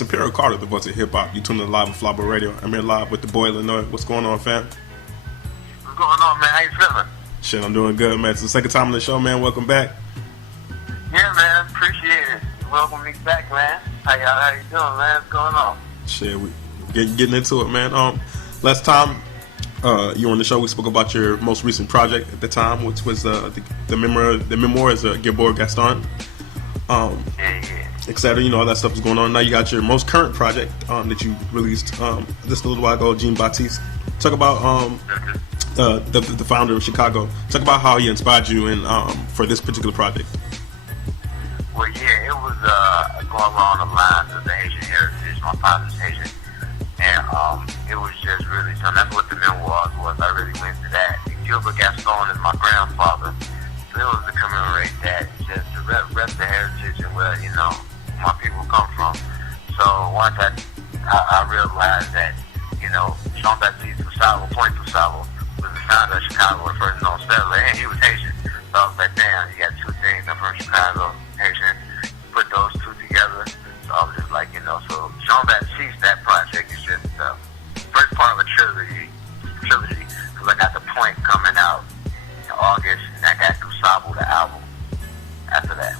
It's Imperial Carter, the voice of hip hop. You tuned in live with Flabo Radio. I'm here live with the boy Illinois. What's going on, fam? What's going on, man? How you feeling? Shit, I'm doing good, man. It's the second time on the show, man. Welcome back. Yeah, man. Appreciate it. Welcome me back, man. How you doing, man? What's going on? Shit, we getting into it, man. Last time you were on the show, we spoke about your most recent project at the time, which was the memoirs of Gilbert Gaston. Etc. You know, all that stuff is going on. Now you got your most current project that you released just a little while ago, Jean Baptiste. Talk about the founder of Chicago. Talk about how he inspired you in for this particular project. Well, yeah, it was going along the lines of the Asian heritage. My father's Asian, and it was just really something. That's what the memoirs was. I really went to that. And Gilbert Gaston is my grandfather, so it was to commemorate that, just to rep the heritage and where my people come from. So once I realized that Jean Baptiste Point Poussavo was the founder of Chicago, the first known settler, and he was Haitian. So I was like, damn, you got two things. I'm from Chicago, Haitian. Put those two together. So I was just like, so Jean Baptiste, that project is just the first part of a trilogy, because I got the Point coming out in August, and I got Poussavo, the album, after that.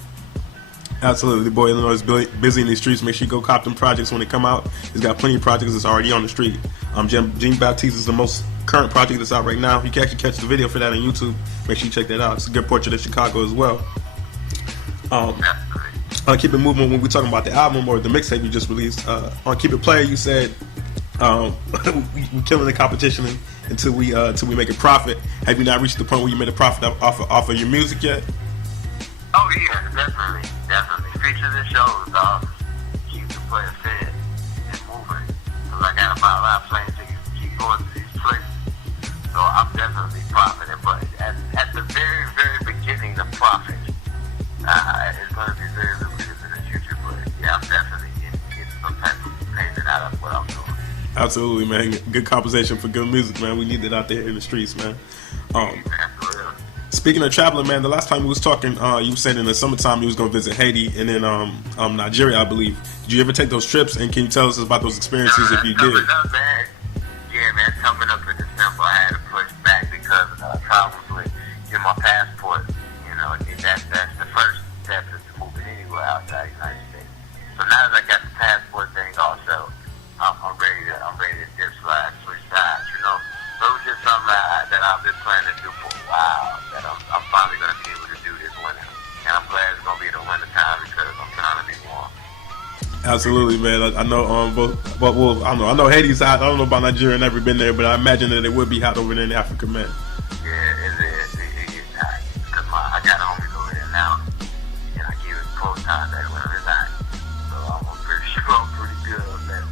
Absolutely. The boy Illinois is busy in the streets. Make sure you go cop them projects when they come out. He's got plenty of projects that's already on the street. Jean Baptiste is the most current project that's out right now. You can actually catch the video for that on YouTube. Make sure you check that out. It's a good portrait of Chicago as well. Keep It Moving, when we're talking about the album or the mixtape you just released, on Keep It Player, you said we're killing the competition until we make a profit. Have you not reached the point where you made a profit off of your music yet? Oh yeah, definitely. Features and shows, dog. Keep the player fed and moving. Cause I gotta buy a lot of plane tickets to keep going to these places. So I'm definitely profiting, but at the very, very beginning, the profit is going to be very lucrative in the future. But yeah, I'm definitely getting some type of payment out of what I'm doing. Absolutely, man. Good compensation for good music, man. We need it out there in the streets, man. Speaking of traveling, man, the last time we was talking, you said in the summertime you was going to visit Haiti and then Nigeria, I believe. Did you ever take those trips, and can you tell us about those experiences if you did? Up, man. Yeah, man, coming up in December, I had to push back because of problems with my passport. That's the first step is moving anywhere outside the United States. So now that I got the passport thing also, I'm ready to dip slide, switch sides, So it was just something that I've been planning to do for a while, that I'm finally going to be able to do this winter. And I'm glad it's going to be the winter time because I'm trying to be warm. Absolutely, man. I know I know Haiti's hot. I don't know about Nigeria, never been there, but I imagine that it would be hot over there in Africa, man. Yeah, it is. It is hot. Because I got homies over there now, and I give it close time that winter is hot. So I'm pretty sure I'm pretty good on that.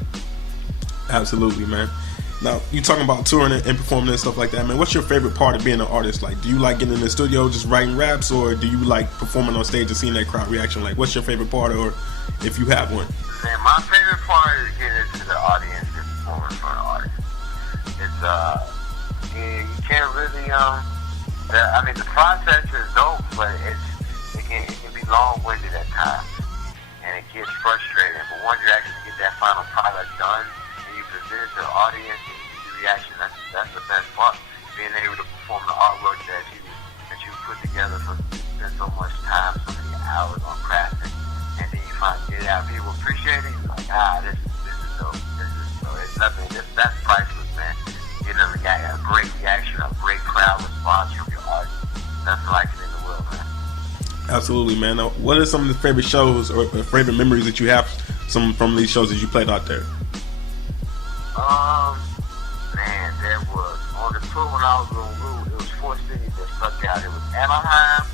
Absolutely, man. Now, you talking about touring and performing and stuff like that, man. What's your favorite part of being an artist? Like, do you like getting in the studio just writing raps, or do you like performing on stage and seeing that crowd reaction? Like, what's your favorite part, or if you have one? Man, my favorite part is getting into the audience and performing in front of the audience. It's, you can't really, the process is dope, but it can be long-winded at times, and it gets frustrating. But once you actually get that final product done, and you present it to the audience and you see the reaction, that's the best part. Being able to perform the artwork that you put together for spend so much time, so many hours on crafting, and then you finally get it out. People appreciate it. You're like, this is dope. This is dope. It's nothing. That's priceless, man. A great reaction, a great crowd response from your art. Nothing like it in the world, man. Absolutely, man. Now, what are some of the favorite shows or favorite memories that you have from these shows that you played out there? Man, there was on the tour when I was on route, it was 4 cities that stuck out. It was Anaheim,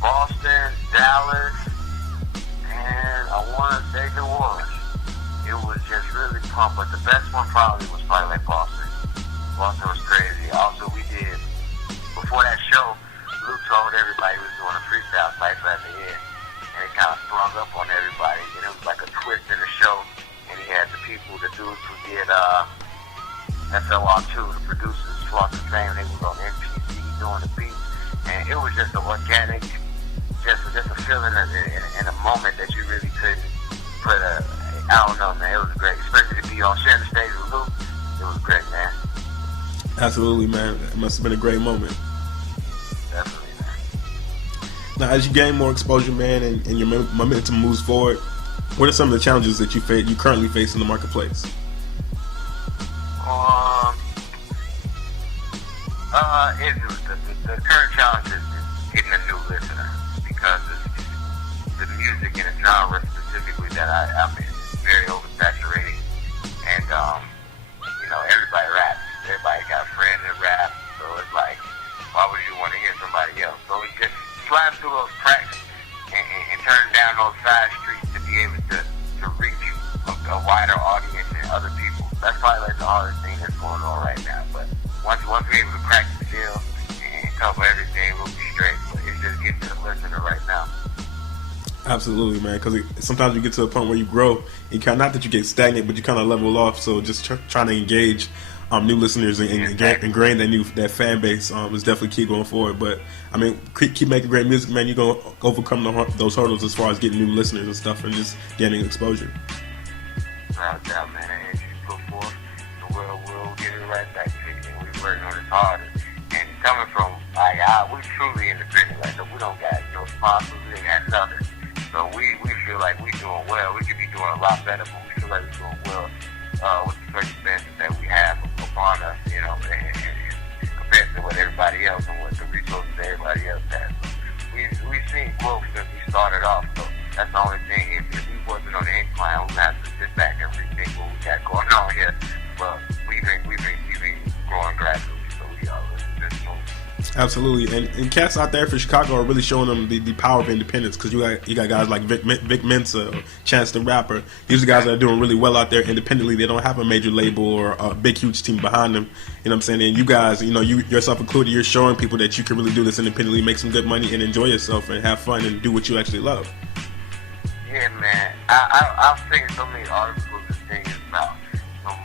Boston, Dallas, and I want to say New Orleans. It was just really pumped, but the best one probably was like Boston. Boston was crazy. Also, we did, before that show, Luke told everybody he was doing a freestyle cypher at the end, and it kind of sprung up on everybody, and it was like a twist in the show, and he had the dudes who did SLR2, the producers, Floss and Fame, they was on MPC doing the beats, and it was just an organic, just a feeling in a moment that you really couldn't put I don't know, man. It was great, especially to be on sharing the stage with Luke. It was great, man. Absolutely, man. It must have been a great moment. Definitely, man. Now, as you gain more exposure, man, and your momentum moves forward, what are some of the challenges that you currently face in the marketplace? The current challenge is getting a new listener because the music and the genre specifically that I'm in is very oversaturated, and everybody raps. Everybody got a friend that raps, so it's like, why would you want to hear somebody else? So we just slide through those cracks and turn down those side streets to be able to reach a wider audience and other people. That's probably like the hardest thing that's going on right now. But once we're able to crack the seal and cover everything, we'll be straight. But it's just getting to the listener right now. Absolutely, man. Because sometimes you get to a point where you grow, and not that you get stagnant, but you kind of level off. So just trying to engage new listeners and ingrain that fan base is definitely key going forward. But I mean, keep making great music, man. You're gonna overcome those hurdles as far as getting new listeners and stuff, and just gaining exposure. No doubt, man. As you go forth, the world will get it right back to you. And we're working on it hard. And coming from, we're truly independent. Like, we don't got no sponsors, we ain't got nothing. So we feel like we're doing well. We could be doing a lot better, but we feel like we're doing well with the circumstances that we have upon us, and compared to what everybody else and what the resources everybody else has. So we've seen growth since we started off. So that's the only thing. If we wasn't on the incline, we would have to sit back and rethink what we got going on here. But we've been growing gradually. So we are just moving. Absolutely, and cats out there for Chicago are really showing them the power of independence, because you got guys like Vic Mensa, or Chance the Rapper. These are guys that are doing really well out there independently. They don't have a major label or a big huge team behind them. You know what I'm saying? And you guys, you yourself included, you're showing people that you can really do this independently, make some good money, and enjoy yourself and have fun and do what you actually love. Yeah, man. I've seen so many articles and things about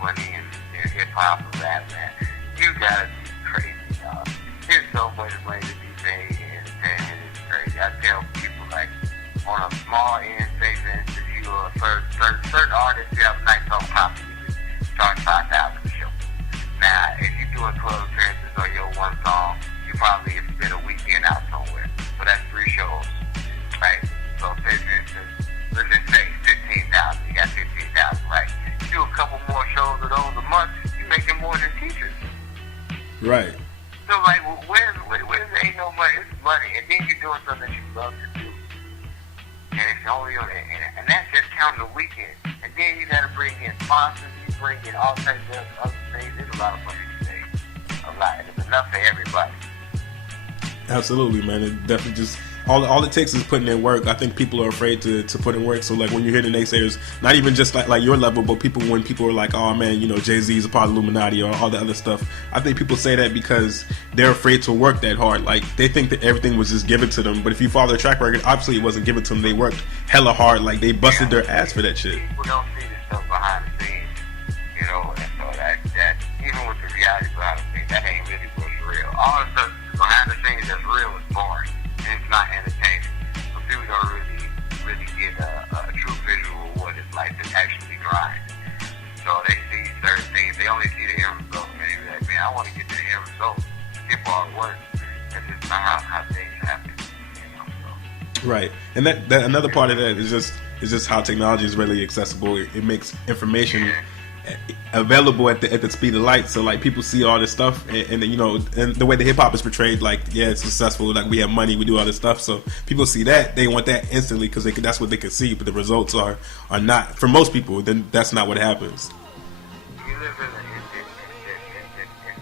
money and hip hop and rap, man. You gotta be crazy, dog. There's so much money to be made, and it's crazy. I tell people, like, on a small end savings, if you are certain artists, you have a nice home copy, you can charge $5,000 a show. Now, if you're doing 12 appearances on your one song, you probably have spent a weekend out somewhere. So that's 3 shows, right? So say, for instance, let's just say 15,000. You got 15,000, right? You do a couple more shows of those a month, you're making more than teachers. Right. So, like, where's ain't no money? It's money, and then you're doing something that you love to do, and it's only and that's just counting the weekend. And then you got to bring in sponsors, you bring in all types of other things. There's a lot of money to make, a lot, and it's enough for everybody. Absolutely, man. It definitely just all it takes is putting in work. I think people are afraid to put in work. So like when you hear the naysayers, not even just like your level, but when people are like, oh man, Jay-Z's a part of Illuminati or all the other stuff. I think people say that because they're afraid to work that hard. Like they think that everything was just given to them. But if you follow their track record, obviously it wasn't given to them. They worked hella hard. Like they busted their ass for that shit. People don't see the stuff behind the scenes, and so that even with the reality behind the scenes, that ain't really what's real. All the stuff behind the scenes that's real is boring. And it's not entertaining. So people don't really get a true visual of what it's like to actually grind. So they see certain things, they only see the end result. And they be like, man, I want to get to the end result. Get hard work. That's just not how things happen. So. Right. And that another part of that is just how technology is really accessible. It makes information available at the speed of light. So like people see all this stuff, and the way the hip hop is portrayed, like it's successful, like we have money, we do all this stuff. So people see that, they want that instantly because that's what they can see. But the results are not, for most people. Then that's not what happens. You live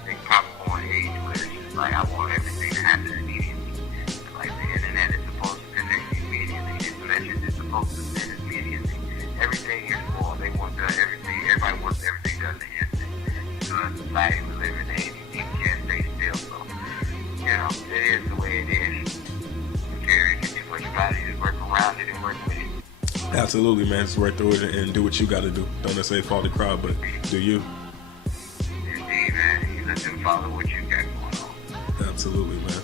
in popcorn age where it's just like I want everything to happen immediately. Like the internet is supposed to connect you immediately. Information is supposed to send immediately. Everything is more. They want everything. Everybody wants everything done to instant. So the society we live in, you can't stay still. So, it is the way it is. You can do what you gotta do, work around it and work with it. Absolutely, man. Just work through it and do what you gotta do. Don't necessarily follow the crowd, but do you. Indeed, man. You let them follow what you got going on. Absolutely, man.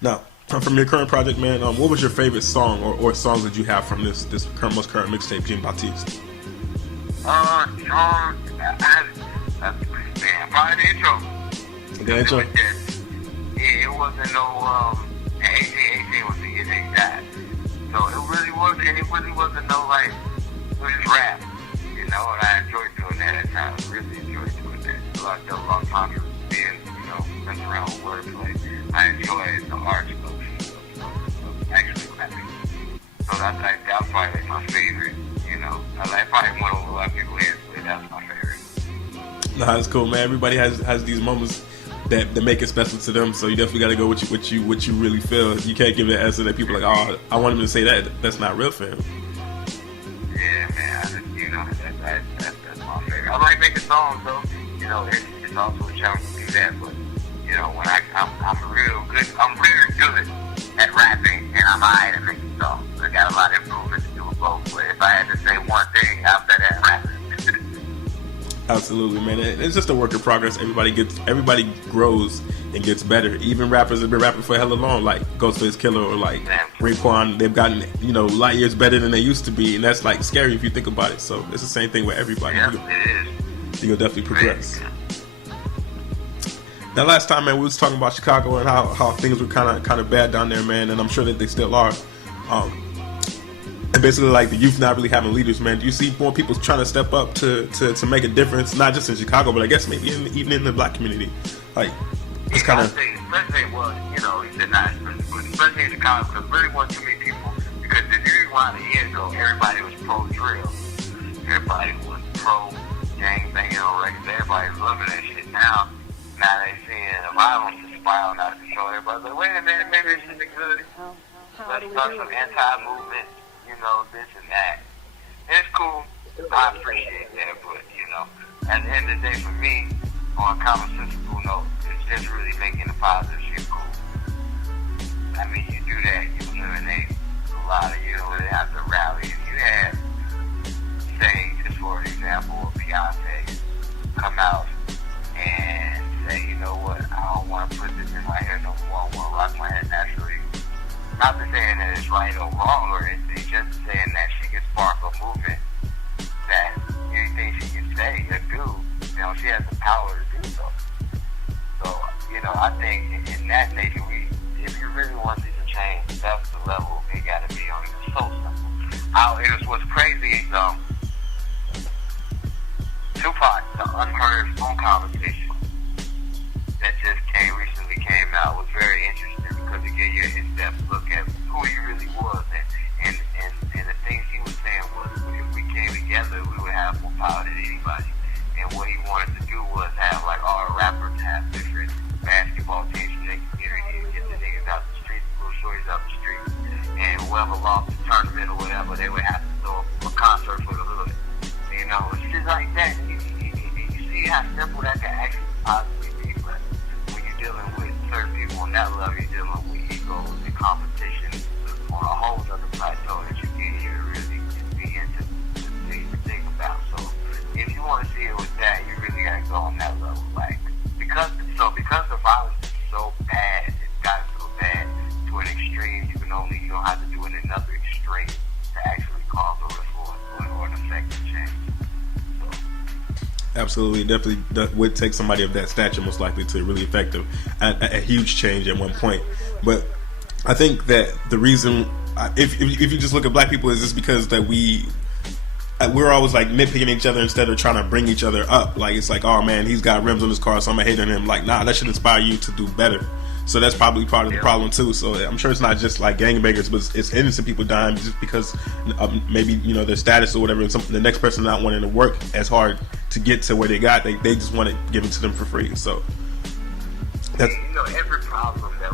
Now, from your current project, man, what was your favorite song or songs that you have from this most current mixtape, Jean Baptiste? Probably the intro. The intro. Yeah, it wasn't no, and 18 was the year they died. So it really wasn't, and it really wasn't no, like, it was just rap, you know, and I enjoyed doing that at times. Really enjoyed doing that. So I did a long time for being, you know, messing around with wordplay. I enjoyed the art of actually rapping. So that's probably my favorite, you know. I probably one of a lot of people is, but that's my favorite. Nah, it's cool, man. Everybody has these moments that make it special to them. So you definitely got to go with what you really feel. You can't give an answer that people are like, oh, I want him to say that. That's not real for him. Yeah, man. You know, that's my favorite. I like making songs though. You know, it's also a challenge to do that. But you know, when I'm real good. I'm really good at rapping, and I'm alright at making songs. I got a lot of improvement to do with both. But if I had to say one thing, I'd say that rapping. Absolutely, man. It's just a work in progress. Everybody grows and gets better. Even rappers have been rapping for hella long, like Ghostface Killer or like Raekwon. They've gotten, you know, light years better than they used to be, and that's like scary if you think about it. So it's the same thing with everybody. Yeah, it is. You'll definitely progress. That last time, man, we was talking about Chicago and how things were kind of bad down there, man, and I'm sure that they still are. And basically, like, the youth not really having leaders, man. Do you see more people trying to step up to make a difference, not just in Chicago, but I guess maybe even in the black community? Like, it's kind of... Especially, well, you know, he said not, especially in Chicago, because really wasn't too many people. Because if you rewind a year ago, everybody was pro-drill. Everybody was pro-gang-banging on records. Everybody was loving that shit. Now they seeing the violence is spiraling out of control. Everybody's like, wait a minute, maybe this isn't good. Let's start some anti-movement. You know, this and that. It's cool. I appreciate that, but, you know, at the end of the day, for me, on a commonsensical note, it's just really making the positive shit cool. I mean, you do that, you eliminate a lot of, you don't really have to rally. If you had, say, just for example, Beyonce come out and say, you know what, I don't want to put this in my hair no more, I want to rock my head naturally. Not to saying that it's right or wrong or anything, just saying that she can spark a movement that anything she can say or do, you know, she has the power to do so. So, you know, I think in that nature, if you really want to see some change, that's the level it got to be on. It's so simple. What's crazy is Tupac, the unheard phone conversation that just recently came out was very interesting. Because it gave you an in-depth look at who he really was, and the things he was saying was, if we came together, we would have more power than anybody. And what he wanted to do was have like all rappers have different basketball teams in their community, and get the niggas out the street, little shorties out the street, and whoever lost the tournament or whatever, they would have to throw a concert for the hood. You know, it's just like that. You see how simple that can actually possibly be, but when you're dealing with certain people on that level, you're dealing with egos and competition on a whole other plateau that you can't even really begin to think about. So if you want to see it with that, you really gotta go on that level. Like because the violence is so bad, it's gotten so bad to an extreme, you don't have to do it another extreme to actually cause a ripple or an effective change. Absolutely, definitely that would take somebody of that stature most likely to really affect a huge change at one point. But I think that the reason, if you just look at black people, is just because that we're always like nitpicking each other instead of trying to bring each other up. Like it's like, oh man, he's got rims on his car, so I'm gonna hate on him. Like, nah, that should inspire you to do better. So that's probably part of the problem too. So I'm sure it's not just like gangbangers, but it's innocent people dying just because maybe, you know, their status or whatever, and the next person not wanting to work as hard to get to where they got, they just want it given to them for free. So that's, you know, every problem that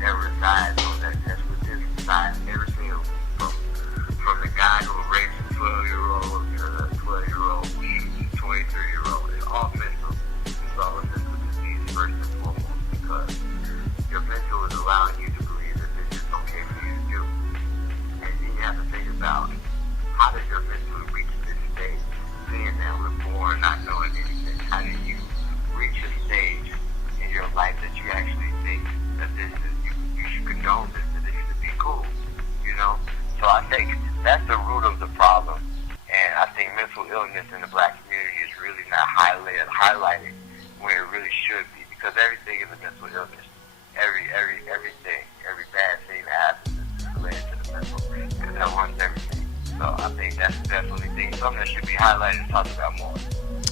resides or that's within society, every single from the guy who rapes a 12-year-old to the 12-year-old who shoots a 23-year-old, it's all mental. It's all a mental disease first and foremost, because your mental is allowing you to believe that this is okay for you to do. And then you have to think about, how does your mental reach this stage? Seeing that we're born not knowing anything, how do you reach a stage in your life that you actually think that this is, you should condone this, that this should be cool, you know? So I think that's the root of the problem, and I think mental within the black community is really not highlighted where it really should be, because everything is a mental illness. Every bad thing that happens is related to the mental, because that runs everything. So I think that's definitely something that should be highlighted and talked about more.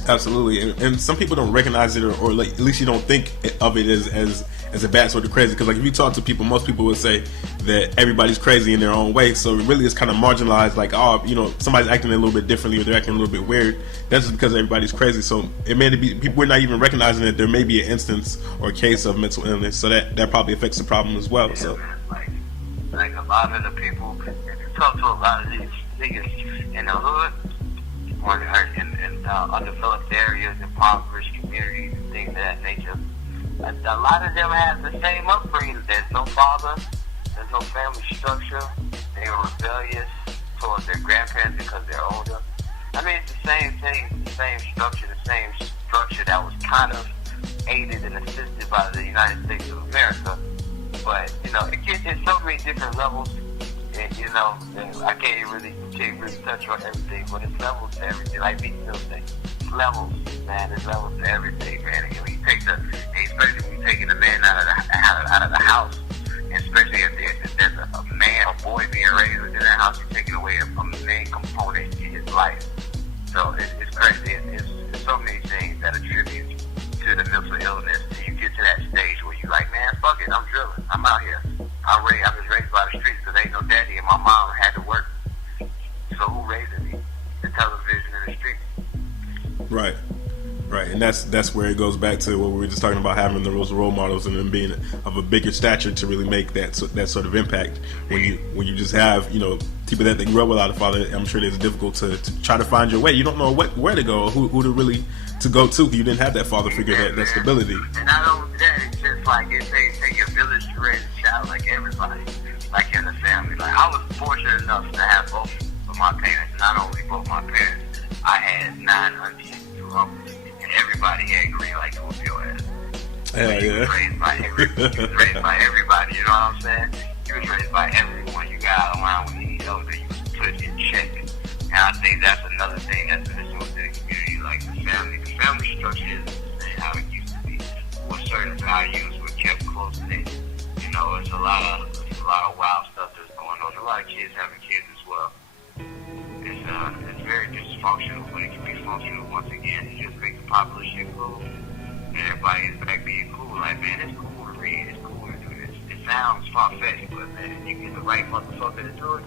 Absolutely, and some people don't recognize it, or like, at least you don't think of it as a bad sort of crazy. Because like if you talk to people, most people would say that everybody's crazy in their own way. So it really is kind of marginalized. Like, oh, you know, somebody's acting a little bit differently, or they're acting a little bit weird. That's just because everybody's crazy. So it may be people, we're not even recognizing that there may be an instance or a case of mental illness. So that probably affects the problem as well. Yeah, So man, like a lot of the people, if you talk to a lot of these niggas in the hood, or in undeveloped areas, impoverished communities, and things of that nature, a lot of them have the same upbringing. There's no father, there's no family structure. They are rebellious towards their grandparents because they're older. I mean, it's the same thing, the same structure that was kind of aided and assisted by the United States of America. But, you know, it gets in so many different levels. And, you know, I can't really touch on everything, but it's levels to everything. Like me still say, it's levels, man. It's levels to everything, man. And when you take especially when you're taking the man out of the house, and especially if there's a man or boy being raised within that house, you're taking away a main component in his life. So it's crazy. It's so many things that attribute to the mental illness. And you get to that stage where you're like, man, fuck it, I'm drilling. I'm out here. I was raised by the streets because ain't no daddy, and my mom had to work. So who raised me? The television and the streets. right, and that's where it goes back to what we were just talking about, having those role models and them being of a bigger stature to really make that sort of impact. When you just have, you know, people that they grew up without a father, I'm sure it's difficult to try to find your way. You don't know where to go or who to really to go to. You didn't have that father figure, that stability. And not only that, it's just like it takes a village to raise a child, like everybody, like in the family. Like I was fortunate enough to have both of my parents. Not only both my parents, I had 9 aunties and 2 uncles, and everybody had green like whoop your ass. Hell yeah. You was raised by everybody. You know what I'm saying? You was raised by everyone. You got around with each other. You was put in check. And I think that's another thing that's missing within the community, like the family. The family structure isn't the same how it used to be, where certain values were kept close knit. You know, it's a lot of wild stuff that's going on. A lot of kids having kids as well. It's very dysfunctional, but it can be functional once again. It just makes the popular shit cool, and everybody is back being cool. Like, man, it's cool to read, it's cool to do this. It sounds far-fetched, but man, you get the right motherfucker to do it,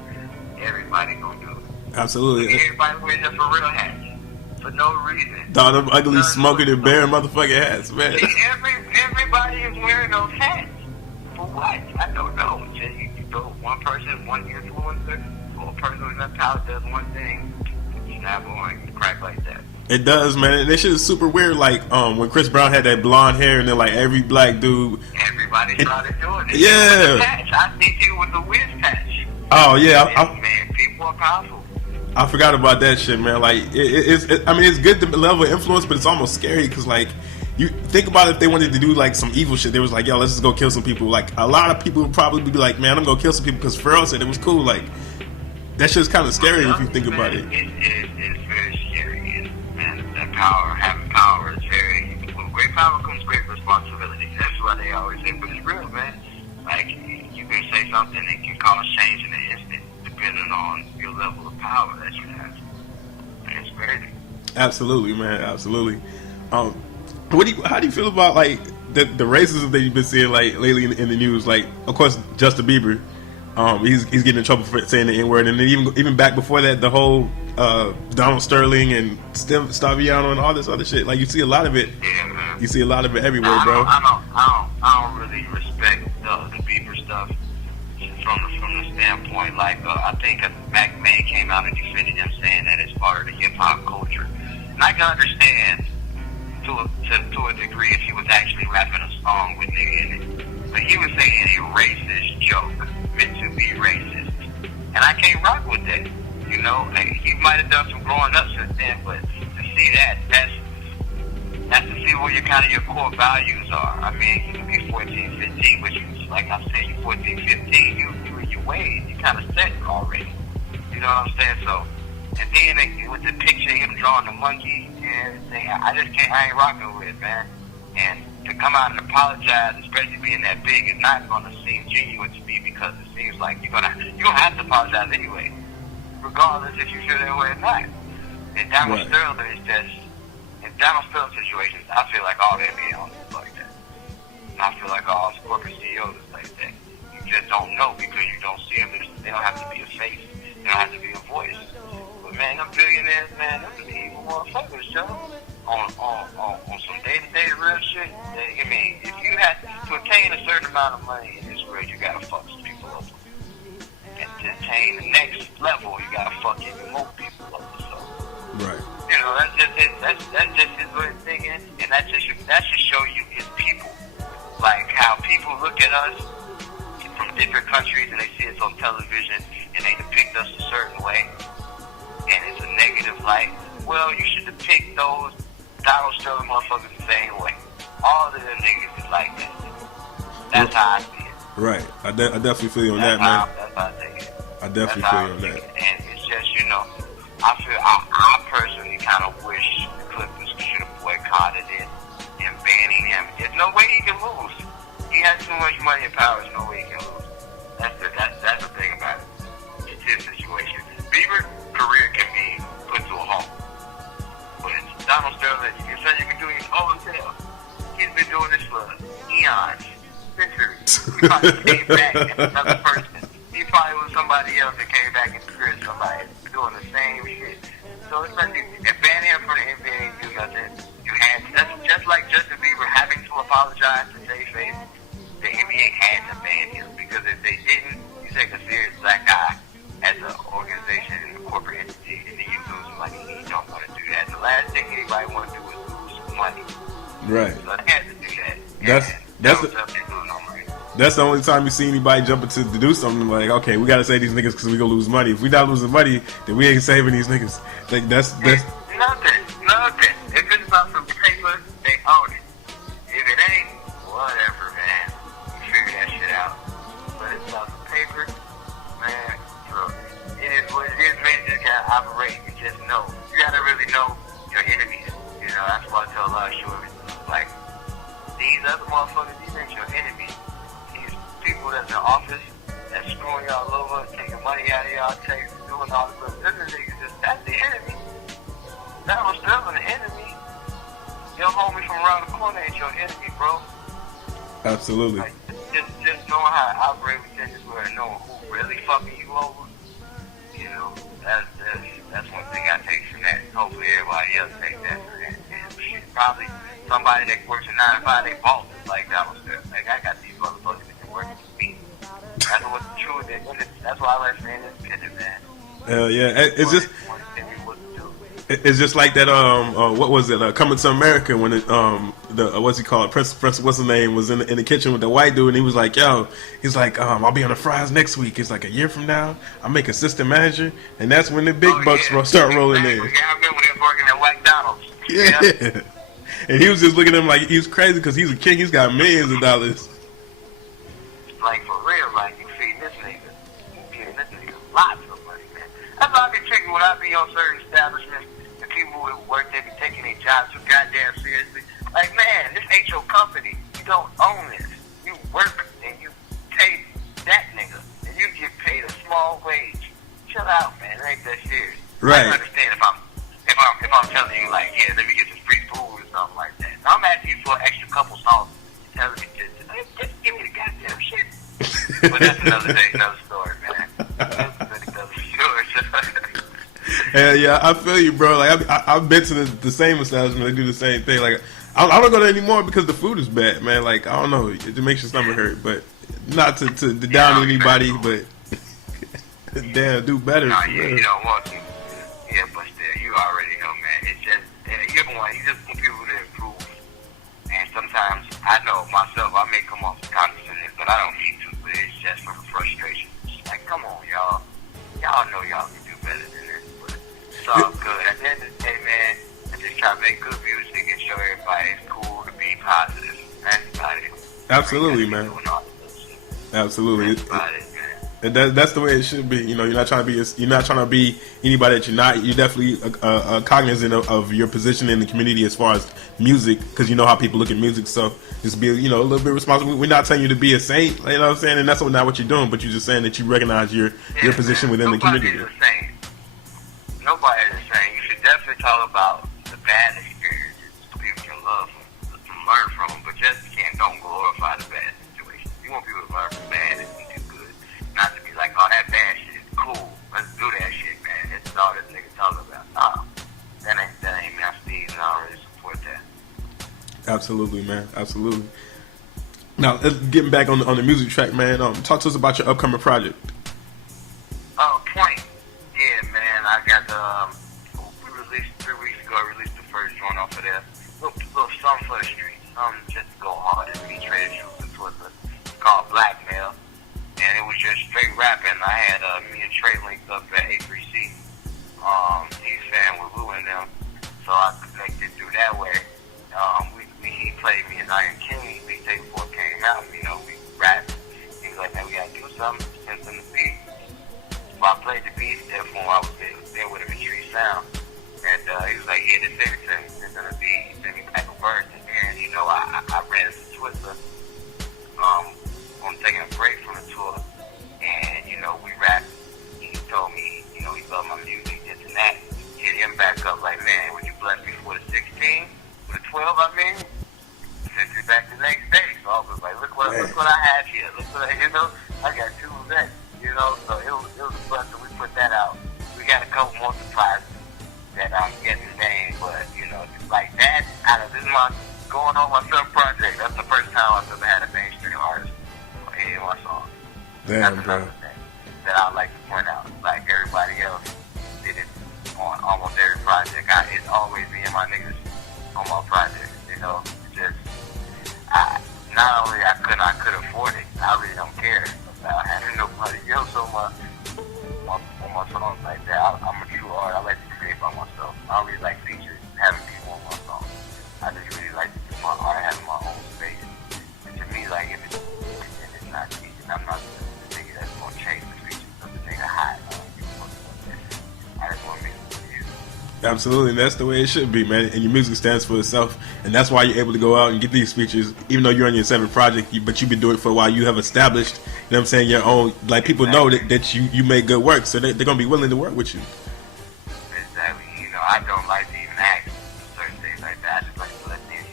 everybody gonna do it. Absolutely. Everybody wearing the for real hats for no reason. Dog, them ugly smoking and bearing motherfucking hats, man. See, everybody is wearing those hats. For what? I don't know. You throw one person, one influencer, or a person with enough power does one thing, snap on and crack like that. It does, man. And this shit is super weird. Like, when Chris Brown had that blonde hair, and then like every black dude. Everybody started doing it. Yeah. With the patch. I see you with the whiz patch. Oh yeah. Man, people are powerful. I forgot about that shit, man. Like, I mean, it's good, the level of influence, but it's almost scary because, like, you think about if they wanted to do like some evil shit, they was like, yo, let's just go kill some people. Like, a lot of people would probably be like, man, I'm gonna kill some people because Pharrell said it was cool. Like, that shit's kind of scary if you think about it. It's very scary, man. That power, having power, is very. With great power comes great responsibility. That's what they always say, but it's real, man. Like, you can say something that can cause change in an instant, depending on your level of power that you have. And it's crazy. Absolutely, man. Absolutely. How do you feel about like the racism that you've been seeing like lately in the news? Like, of course, Justin Bieber, he's getting in trouble for saying the N-word, and then even back before that, the whole Donald Sterling and Staviano and all this other shit. Like, you see a lot of it. Yeah, man. You see a lot of it everywhere, bro. I don't really respect the Bieber stuff from the standpoint. Like, I think Mac Man came out and defended him, saying that it's part of the hip hop culture, and I can understand to a degree if he was actually rapping a song with nigga in it. But he was saying a racist joke meant to be racist. And I can't rock with that. You know, he might have done some growing up since then, but to see that's to see where your core values are. I mean, you can be 14, 15, but you, like I said, you're 14, 15, you in your ways, you kind of set already. You know what I'm saying? So And then with the picture of him drawing the monkey and everything, I ain't rocking with it, man. And to come out and apologize, especially being that big, is not going to seem genuine to me because it seems like you're gonna have to apologize anyway, regardless if you feel that way or not. And Donald Sterling is just, in Donald Sterling situations, I feel like all the NBA owners is like that. I feel like all corporate CEOs is like that. You just don't know because you don't see them. They don't have to be a face. They don't have to be a voice. But man, them billionaires, man, them evil motherfuckers, Joe. On some day-to-day real shit. I mean, if you have to attain a certain amount of money in this world, you gotta fuck some people up. And to attain the next level, you gotta fuck even more people up. So, right. You know, that's just his way of thinking, and that should show you his people. Like how people look at us from different countries and they see us on television and they depict us a certain way, and it's a negative light. Well, you should depict those Donald Sterling motherfuckers the same way. All of them niggas is like that. That's how I see it. Right. I definitely feel you on that, man. That's how I take it. I definitely feel you on that. And it's just, you know, I personally kind of wish the Clippers should have boycotted it and banning him. There's no way he can lose. He has too much money and power. There's no way he can lose. That's the thing about it. It's his situation. Bieber's career can be put to a halt. But Donald Sterling, you can say you can do his own self. He's been doing this for eons, centuries. He probably came back as another person. He probably was somebody else that came back in the career, somebody doing the same shit. So it's like, if banning him from the NBA ain't do nothing, that's just like Justin Bieber having to apologize to save face. The NBA had to ban him because if they didn't, you take a serious black guy as an organization and a corporate entity, and then you lose money. You don't want to do that. The last thing anybody want to do is lose money. Right. So they had to do that. That's the only time you see anybody jumping to do something like, okay, we got to save these niggas because we gonna lose money. If we not losing money, then we ain't saving these niggas. Like that's nothing. If it's about some paper, they own it. If it ain't, whatever, man. You figure that shit out. But it's about some paper, man. Look, it is what it is, man. You just gotta operate. You just know. You gotta really know your enemies. You know, that's why I tell a lot of shorties, like, these other motherfuckers, these ain't your enemies. These people that's in office, that's screwing y'all over, taking money out of y'all, doing all this stuff. That's the enemy. That was still an enemy. Your homie from around the corner ain't your enemy, bro. Absolutely. Like, just knowing how to operate within this world and knowing who really fucking you over, you know, that's one thing I take from that. Hopefully everybody else takes that from that. And shit, probably somebody that works at 9 to 5, they bosses like that was there. Like, I got these motherfuckers that can work with me. That's what's true. That's why I like saying this business, man. Hell yeah. It's just like that. What was it? Coming to America when what's he called? Prince. What's his name? Was in the kitchen with the white dude, and he was like, "Yo," he's like, "I'll be on the fries next week." It's like a year from now, I'll make assistant manager, and that's when the big bucks start rolling in. Yeah, I remember when he was working at McDonald's. Yeah. And he was just looking at him like he was crazy because he's a king. He's got millions of dollars. Like for real, like you feed this nigga, lots of money, man. That's why I be tricky when I be on certain establishments. People who work, they be taking their jobs so goddamn seriously. Like, man, this ain't your company. You don't own this. You work and you pay that nigga, and you get paid a small wage. Chill out, man. It ain't that serious. Right. I understand if I'm telling you like, yeah, let me get some free food or something like that. I'm asking you for an extra couple sauces. Telling me just give me the goddamn shit. But that's another day, another story, man. That's another story. Yeah, I feel you, bro. Like I've been to the same establishment. They do the same thing. Like I don't go there anymore because the food is bad, man. Like I don't know, it makes your stomach hurt. But not to down anybody, but damn, do better. No, you don't want to. Yeah, but still, you already know, man. It's just you want people to improve. And sometimes I know myself, I may come off condescending, but I don't need to. But it's just from frustration. It's like, come on, y'all. Y'all know y'all can do better than this. It's all good. At the end of the day, man, I just try to make good music and show everybody it's cool to be positive. That's about it. Absolutely, man. Absolutely. That's about it, man. And that's the way it should be. You know, you're not trying to be anybody that you're not. You're definitely cognizant of your position in the community as far as music, because you know how people look at music. So just be, you know, a little bit responsible. We're not telling you to be a saint, you know what I'm saying, and that's not what you're doing. But you're just saying that you recognize your position within the community. Nobody's the same. Nobody's the same. You should definitely talk about the bad experiences people can learn from them, but just don't glorify the bad situation. You want people to learn from bad and do good. Not to be like, oh, that bad shit is cool. Let's do that shit, man. That's all this nigga talking about. Nah, that ain't my speed, and I don't really support that. Absolutely, man. Absolutely. Now, getting back on the music track, man. Talk to us about your upcoming project. Oh, Point. Yeah, man. I got we released 3 weeks ago. I released the first joint off of there. Little something for the streets. Something just to go hard and be traded truth and Twitter. It's called Blackmail. And it was just straight rapping. I had me and Trey linked up at A3C. He's fan with Lou and them. So I connected through that way. He played me in Iron King. We day before it came out. You know, we rapped. He was like, man, we gotta do something. Sent him the beat. So I played the beat there for him. I was there with him in Tree Sound. And he was like, yeah, the signature is gonna be, he sent me back a verse. And then, you know, I ran into Twister. I'm taking a break from the tour, and you know we rapped. He told me, you know, he loved my music, this and that. Hit him back up like, man, would you bless me for the 16, for the 12? I mean, sent it back the next day. So I was like, look what I have here. Look what you know, I got 2 events. You know, so it was a blessing. We put that out. We got a couple more surprises that I'm getting named, but you know, like that. This is my going on my son project. That's the first time I've ever had a mainstream artist any of my songs. Damn, that's bro. another thing that I like to point out. Like everybody else did it on almost every project. It's always me and my niggas on my projects. You know, just not only I could afford it. I really don't care about having nobody else on my songs like that. I'm a true artist. I like to create by myself. I don't really like features, having people on my songs. I just really like to do my art, having my own space. And to me, like if it's not cheating, I'm not the nigga that's gonna chase the features of the nigga high. I just want to make it. Absolutely, and that's the way it should be, man. And your music stands for itself, and that's why you're able to go out and get these features, even though you're on your 7th project. But you've been doing it for a while. You have established, you know what I'm saying, your own. Like people know that you make good work, so they're gonna be willing to work with you. Exactly. You know, I don't like to even ask for certain things like that. I just like to let things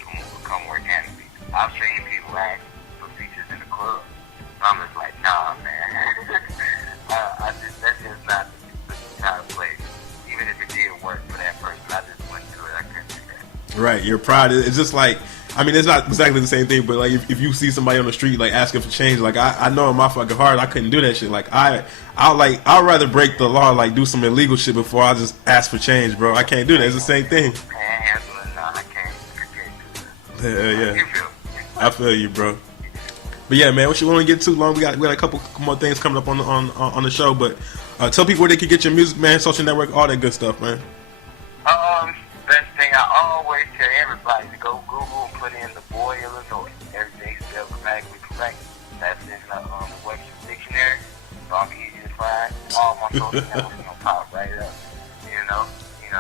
come organically. I've seen people ask for features in the club. So I'm just like, nah, man. That's just not the kind of place. Even if it did work for that person, I just wouldn't do it. I couldn't do that. Right, your pride is just like, I mean, it's not exactly the same thing, but like if you see somebody on the street like asking for change, like I know in my fucking heart I couldn't do that shit. Like I'd rather break the law, like do some illegal shit before I just ask for change, bro. I can't do that. It's the same thing. I can't do that. Yeah. I feel you, bro. But yeah, man, what you want to get too long? We got a couple more things coming up on the show, but tell people where they can get your music, man, social network, all that good stuff, man. Best thing I always tell everybody to go Google and put in the boy Illinois. Everything's spelled grammatically correct. That's in the Webster dictionary. So I'm easy to find. All my social networks gonna pop right up. You know,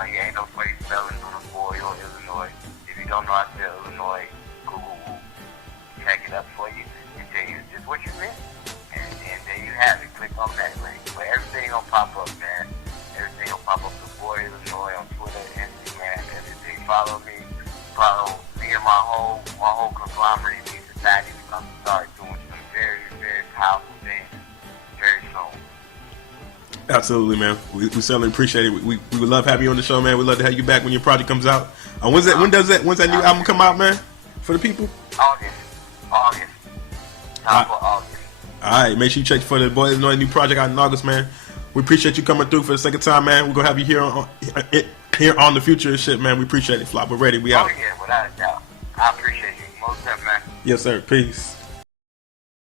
you ain't no funny spelling on the boy or Illinois. If you don't know how to spell Illinois, Google will check it up for you and tell you just what you meant. And there you have it. Click on that link. But everything gonna pop up, man. Everything gonna pop up. The boy Illinois on Twitter, Instagram, everything. Follow me and my whole conglomerate in society. We're gonna start doing some very, very powerful things very soon. Absolutely, man. We certainly appreciate it. We would love having you on the show, man. We'd love to have you back when your project comes out. When's that new album come out, man? For the people? August. Top of August. All right, make sure you check for the Boy Illinois new project out in August, man. We appreciate you coming through for the second time, man. We're gonna have you here on the future and shit, man. We appreciate it, Flop. We're ready. We out. Oh yeah, without a doubt. I appreciate you. Most definitely, man. Yes, sir. Peace.